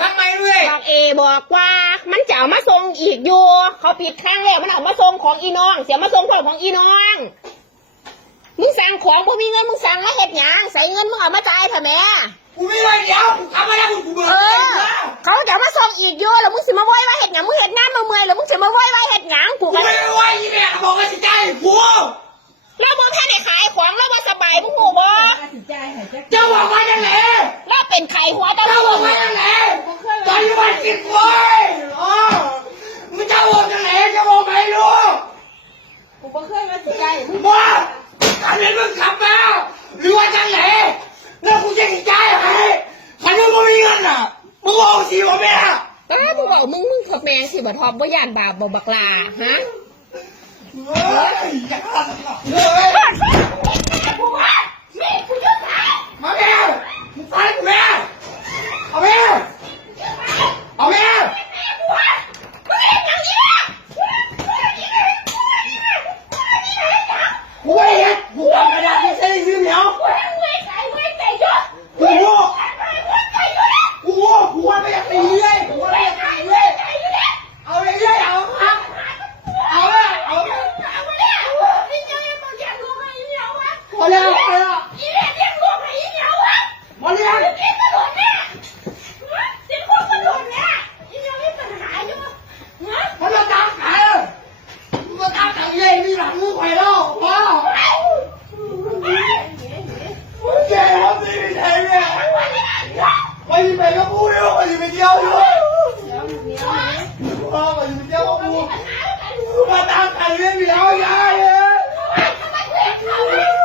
ฟังไหมด้วยบอกบอกว่ามันจะเอามาส่งอีกอยู่เขาปิดครั้งแรกมันเอามาส่งของอีน้องเสียมาส่งของอีน้องมึงสั่งของบ่มีเงินมึงสั่งมาเฮ็ดหยังใส่เงินมึงเอามาจ่ายเถอะแม่กูไม่ได้เดี๋ยวกูทำมาแล้วกูเบื่อเขาจะมาส่งอีกอยู่แล้วมึงสิมาโวยวายเฮ็ดหยังมึงเฮ็ดงานมาเมื่อยแล้วมึงสิมาโวยวายเฮ็ดหยังกูไม่ได้โวยี่แม่บอกว่าสิจ่ายกูแล้วมึงแค่ไหนขายของแล้วว่าสบายมึงหูบ่เจ้าบอกว่าอย่างไรแล้วเป็นไข่หัวเจ้าบอกว่าอย่างไรตอนอยู่บ้านกินกล้วยมึงเจ้าบอกอย่างไรเจ้าบอกไม่รู้กูบ่เคยมาสิจ่ายบ้าขันเงินมึงขับมาหรือว่าจังไหนแล้วกูจะจ่ายให้ขันมึงไม่มีเงินอ่ะมึงบอกสิว่าแม่มึงบอกมึงพวกแม่สิบ่ทอบบ่ย่านบาปบ่บักลาฮะเฮ้ยอย่าทำหรอกเฮ้ยมาแม่มึงฟันกูแม่เอาแม่เอาแม่กูไม่เห็นกูทำกระดาษที่ใช้ซื้อเหนียวกูว่าไม่อยากตีเลยกูว่าไม่อยากตีเลยเอาเลยเลยเอาครับเอาเลยเอาพอแล้วพอแล้วพอแล้วมันมาตามขายมาตามขายเลยมีหลังมือไขว่แล้วว้าวเจ๊ครับนี่ไม่ใช่เนี่ยไปไปกับกูเดี๋ยวไปไปเที่ยวอยู่ไปไปเที่ยวกับกูมาตามขายเลยมีเอาใหญ่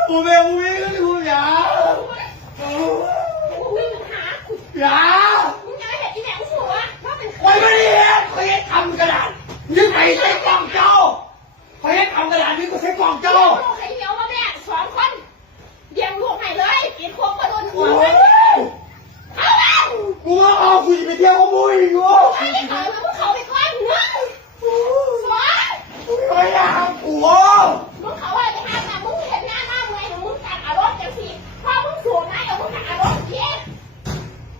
กูไม่กูไม่ก็กูอย่าไปไม่ได้เขาให้ทำกระดาษยึดไปใช้กล่องเจ้าเขาให้ทำกระดาษนี่ก็ใช้กล่องเจ้ากูว่าเอากูจะไปเที่ยวกับมึงอีกวะไม่อยากกู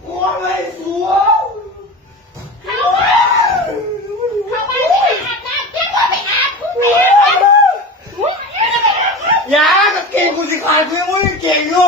กูไม่สวยอย่าก็เก่งกูสิขาดกูยังไม่เก่งอยู่